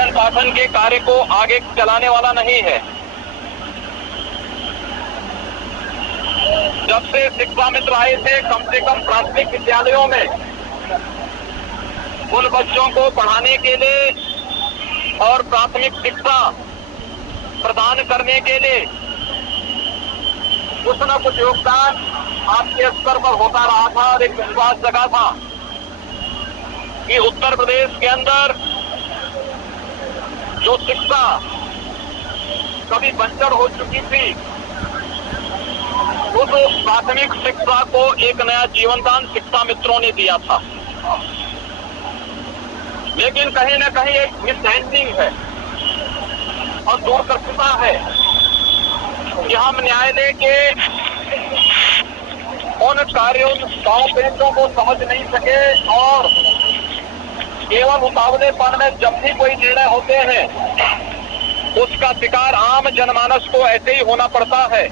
पठन पाठन के कार्य को आगे चलाने वाला नहीं है। जब से शिक्षा मित्र आए थे, कम से कम प्राथमिक विद्यालयों में उन बच्चों को पढ़ाने के लिए और प्राथमिक शिक्षा प्रदान करने के लिए कुछ न कुछ योगदान आपके स्तर पर होता रहा था और एक विश्वास जगा था कि उत्तर प्रदेश के अंदर जो शिक्षा कभी बंजर हो चुकी थी, उस प्राथमिक शिक्षा को एक नया जीवनदान शिक्षा मित्रों ने दिया था। लेकिन कहीं न कहीं एक मिसहैंडलिंग है और दूरदर्शिता है कि हम न्यायालय के उन कार्यों को समझ नहीं सके और केवल उतावलेपन में जब भी कोई निर्णय होते हैं उसका शिकार आम जनमानस को ऐसे ही होना पड़ता है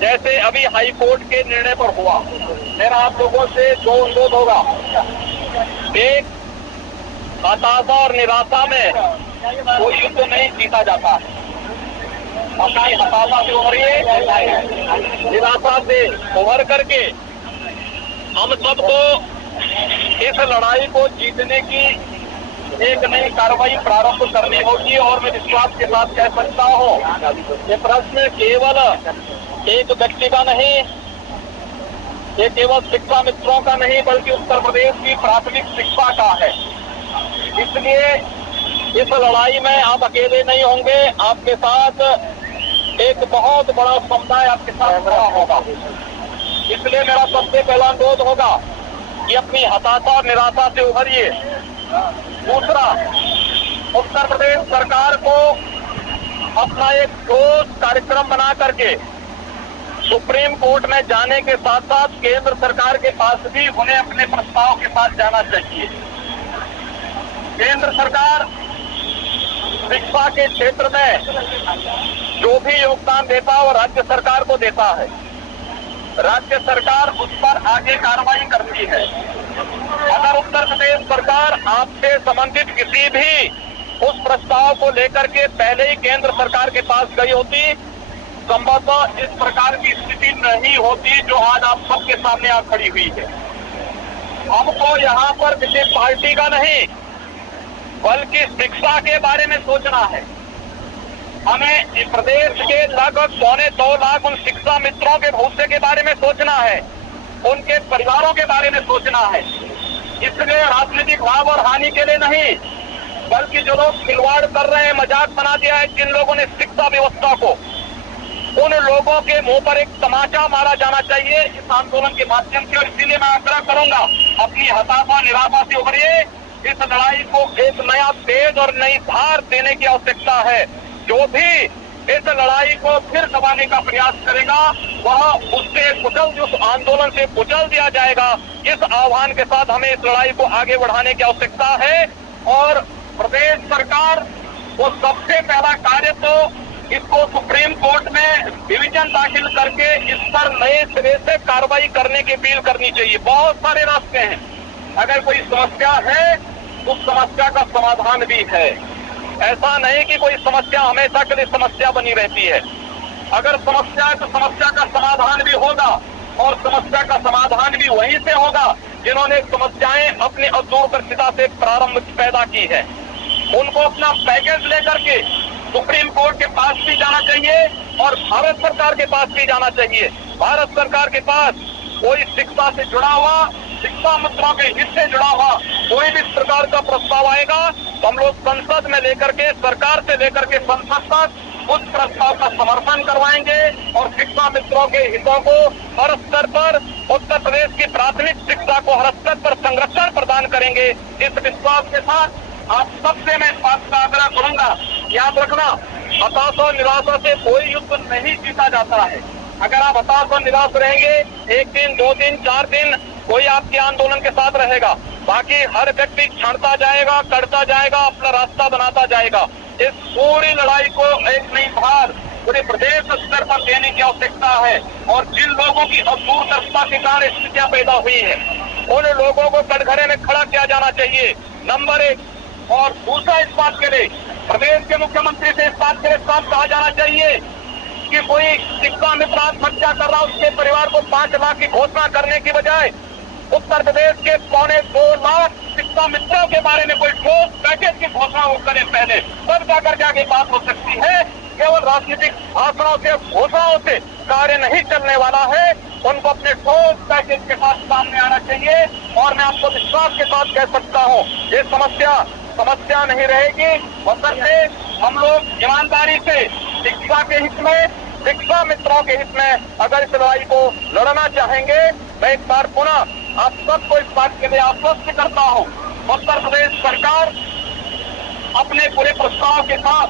जैसे अभी हाई कोर्ट के निर्णय पर हुआ। मेरा आप लोगों से दो अनुरोध होगा। एक, हताशा और निराशा में कोई युद्ध नहीं जीता जाता। अपनी हताशा से उभरिए, निराशा से उभर करके हम सबको इस लड़ाई को जीतने की एक नई कार्रवाई प्रारंभ करनी होगी। और मैं विश्वास के साथ कह सकता हूँ, ये प्रश्न केवल एक व्यक्ति का नहीं, ये केवल शिक्षा मित्रों का नहीं, बल्कि उत्तर प्रदेश की प्राथमिक शिक्षा का है। इसलिए इस लड़ाई में आप अकेले नहीं होंगे, आपके साथ एक बहुत बड़ा समुदाय आपके साथ खड़ा होगा। इसलिए मेरा सबसे पहला अनुरोध होगा कि अपनी हताशा और निराशा से उभरिए। दूसरा, उत्तर प्रदेश सरकार को अपना एक ठोस कार्यक्रम बना करके सुप्रीम कोर्ट में जाने के साथ साथ केंद्र सरकार के पास भी उन्हें अपने प्रस्ताव के साथ जाना चाहिए। केंद्र सरकार शिक्षा के क्षेत्र में जो भी योगदान देता है वो राज्य सरकार को देता है। राज्य सरकार उस पर आगे कार्रवाई करती है। अगर उत्तर प्रदेश सरकार आपसे संबंधित किसी भी उस प्रस्ताव को लेकर के पहले ही केंद्र सरकार के पास गई होती, संभवतः इस प्रकार की स्थिति नहीं होती जो आज आप सबके सामने आ खड़ी हुई है। हमको यहाँ पर किसी पार्टी का नहीं, बल्कि शिक्षा के बारे में सोचना है। हमें इस प्रदेश के लगभग 2.25 लाख उन शिक्षा मित्रों के भविष्य के बारे में सोचना है, उनके परिवारों के बारे में सोचना है। इसलिए राजनीतिक लाभ और हानि के लिए नहीं, बल्कि जो लोग खिलवाड़ कर रहे हैं, मजाक बना दिया है जिन लोगों ने शिक्षा व्यवस्था को, उन लोगों के मुंह पर एक तमाचा मारा जाना चाहिए इस आंदोलन के माध्यम से। और इसीलिए मैं आग्रह करूंगा, अपनी हताशा निराशा से उभरिए। इस लड़ाई को एक नया तेज और नई धार देने की आवश्यकता है। जो भी इस लड़ाई को फिर दबाने का प्रयास करेगा वह उससे उस आंदोलन से कुचल दिया जाएगा। इस आह्वान के साथ हमें इस लड़ाई को आगे बढ़ाने की आवश्यकता है। और प्रदेश सरकार को सबसे पहला कार्य तो इसको सुप्रीम कोर्ट में डिवीजन दाखिल करके इस पर नए सिरे से कार्रवाई करने की अपील करनी चाहिए। बहुत सारे रास्ते हैं, अगर कोई समस्या है उस समस्या का समाधान भी है। ऐसा नहीं कि कोई समस्या हमेशा के लिए समस्या बनी रहती है। अगर समस्या है तो समस्या का समाधान भी होगा, और समस्या का समाधान भी वहीं से होगा जिन्होंने समस्याएं अपनी दूरदर्शिता से प्रारंभ पैदा की है। उनको अपना पैकेज लेकर के सुप्रीम कोर्ट के पास भी जाना चाहिए और भारत सरकार के पास भी जाना चाहिए। भारत सरकार के पास कोई शिक्षा से जुड़ा हुआ, शिक्षा मित्रों के हित से जुड़ा हुआ कोई भी प्रकार का प्रस्ताव आएगा तो हम लोग संसद में लेकर के, सरकार से लेकर के संसद तक उस प्रस्ताव का समर्थन करवाएंगे और शिक्षा मित्रों के हितों को हर स्तर पर, उत्तर प्रदेश की प्राथमिक शिक्षा को हर स्तर पर संरक्षण प्रदान करेंगे। इस विश्वास के साथ आप सबसे मैं इस बात का आग्रह करूंगा, याद रखना, हताशा और निराशा से कोई युद्ध नहीं जीता जाता है। अगर आप हताश और निराश रहेंगे, 1 दिन, 2 दिन, 4 दिन कोई आपके आंदोलन के साथ रहेगा, बाकी हर व्यक्ति छाड़ता जाएगा, करता जाएगा, अपना रास्ता बनाता जाएगा। इस पूरी लड़ाई को एक नई धार पूरे प्रदेश स्तर पर देने की आवश्यकता है। और जिन लोगों की दूरदर्शिता के कारण स्थितियां पैदा हुई है, उन लोगों को कटघरे में खड़ा किया जाना चाहिए। नंबर 1, और दूसरा इस बात के लिए प्रदेश के मुख्यमंत्री से इस बात के लिए साफ कहा जाना चाहिए कि कोई शिक्षा मित्र आत्महत्या कर रहा है, उसके परिवार को 5 लाख की घोषणा करने की बजाय उत्तर प्रदेश के 2.25 लाख शिक्षा मित्रों के बारे में कोई ठोस पैकेज की घोषणा वो करे पहले, तब जाकर के आगे बात हो सकती है। केवल राजनीतिक भाषणों से, घोषणाओं से कार्य नहीं चलने वाला है। उनको अपने ठोस पैकेज के साथ सामने आना चाहिए। और मैं आपको विश्वास के साथ कह सकता हूँ, ये समस्या नहीं रहेगी। बशर्ते हम लोग ईमानदारी से शिक्षा के हित में, शिक्षा मित्रों के हित में अगर इस लड़ाई को लड़ना चाहेंगे, मैं एक बार पुनः आप सबको इस बात के लिए आश्वस्त करता हूँ, उत्तर प्रदेश सरकार अपने पूरे प्रस्ताव के साथ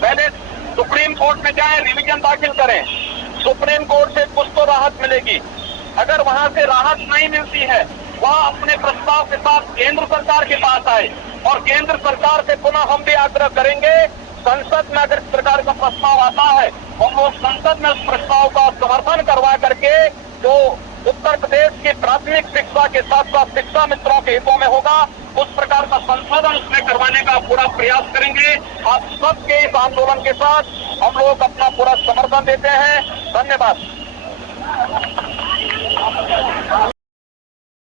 पहले सुप्रीम कोर्ट में जाए, रिवीजन दाखिल करें। सुप्रीम कोर्ट से कुछ तो राहत मिलेगी। अगर वहां से राहत नहीं मिलती है, वह अपने प्रस्ताव के साथ केंद्र सरकार के पास आए और केंद्र सरकार से पुनः हम भी आग्रह करेंगे, संसद में अगर इस प्रकार का प्रस्ताव आता है, हम लोग संसद में उस प्रस्ताव का समर्थन करवा करके जो उत्तर प्रदेश की प्राथमिक शिक्षा के साथ साथ शिक्षा मित्रों के हितों में होगा, उस प्रकार का संशोधन उसमें करवाने का पूरा प्रयास करेंगे। आप सबके इस आंदोलन के साथ हम लोग अपना पूरा समर्थन देते हैं। धन्यवाद।